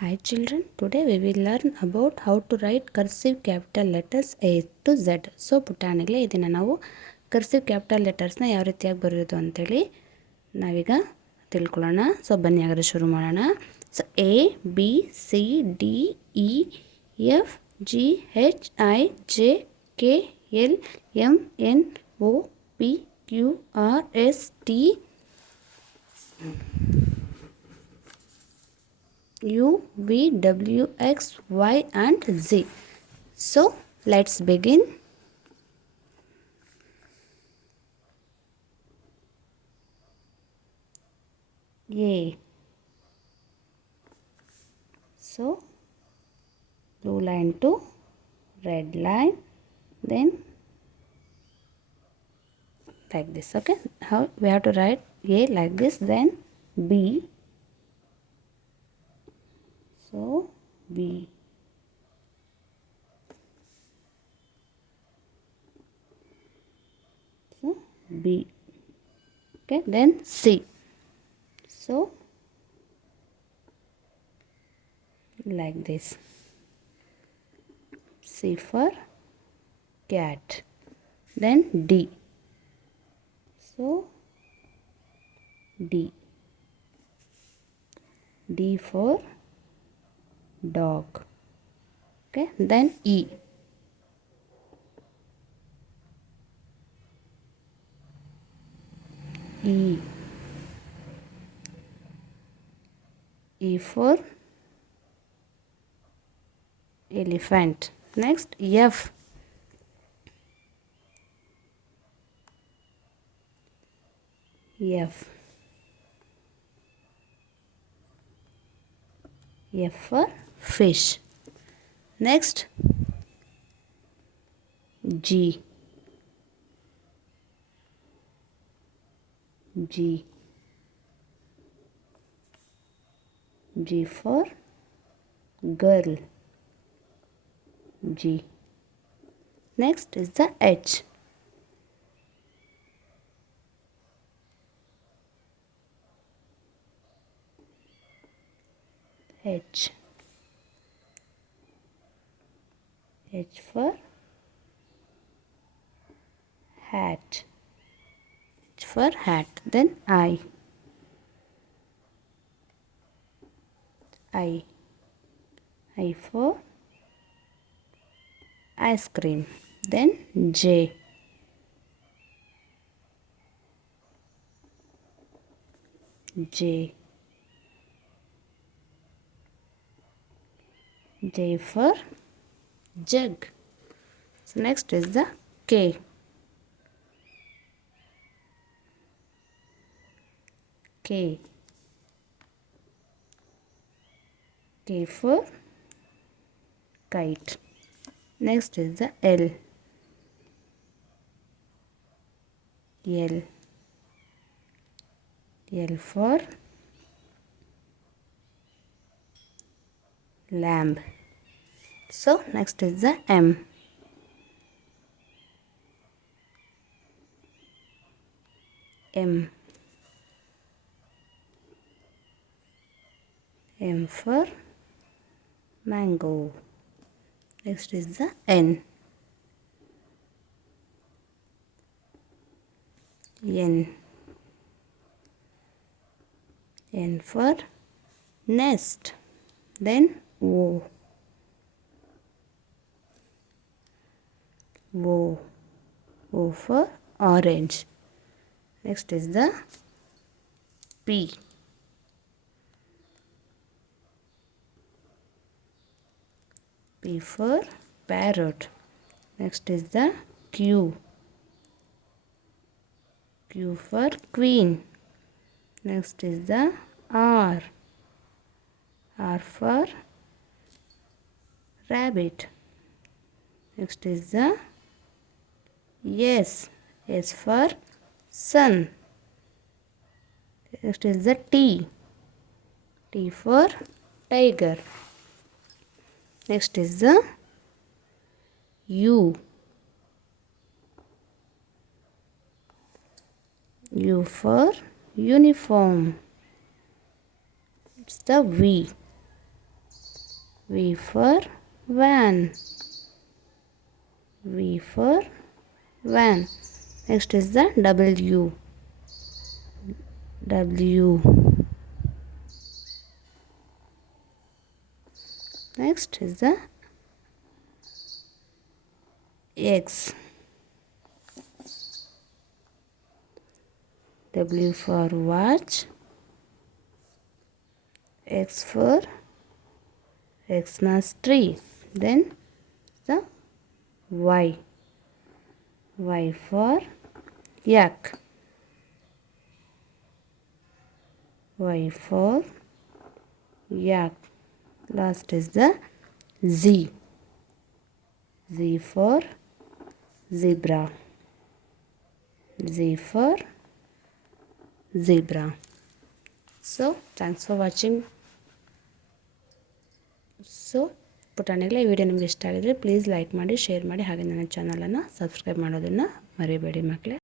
Hi children, today we will learn about how to write cursive capital letters A to Z. So ಪುಟಾಣಿಗಳೇ ಇದನ್ನು ನಾವು cursive capital ಲೆಟರ್ಸ್ನ ಯಾವ ರೀತಿಯಾಗಿ ಬರೆಯೋದು ಅಂತೇಳಿ ನಾವೀಗ ತಿಳ್ಕೊಳ್ಳೋಣ. ಸೊ ಬನ್ನಿ ಹಾಗಾದ್ರೆ ಶುರು ಮಾಡೋಣ. So A, B, C, D, E, F, G, H, I, J, K, L, M, N, O, P, Q, R, S, T, U, V, W, X, Y and Z. So let's begin. A. So blue line to red line, then like this. Okay, how we have to write A like this, then B. So B. So B. Okay, then C. So like this. C for cat. Then D. So D. D for dog. Okay, then E. E. E for elephant. Next F. F. F for fish. Next G. G. G for girl. G. Next is the H. H. H for hat. H for hat. Then I. I. I for ice cream. Then J. J. J for jug. So next is the K. K. K for kite. Next is the L. L. L for lamb. So next is the M. M. M for mango. Next is the N. N. N for nest. Then O. O. O for orange. Next is the P. P for parrot. Next is the Q. Q for queen. Next is the R. R for rabbit. Next is the S. S for sun. Next is the T. T for tiger. Next is the U. U for uniform. It's the V. V for van. V for van. Next is the W. W. Next is the X. W for watch. X for Xmas tree. Then the Y. Y for yak. Y for yak. Last is the Z. Z for zebra. Z for zebra. So thanks for watching. So ಪುಟಾಣಿಗಳೇ ಈ video ನಿಮಗೆ ಇಷ್ಟ ಆಗಿದ್ರೆ please like ಮಾಡಿ, share ಮಾಡಿ, ಹಾಗೆ ನನ್ನ ಚಾನಲನ್ನು ಸಬ್ಸ್ಕ್ರೈಬ್ ಮಾಡೋದನ್ನು ಮರಿಬೇಡಿ ಮಕ್ಕಳೇ.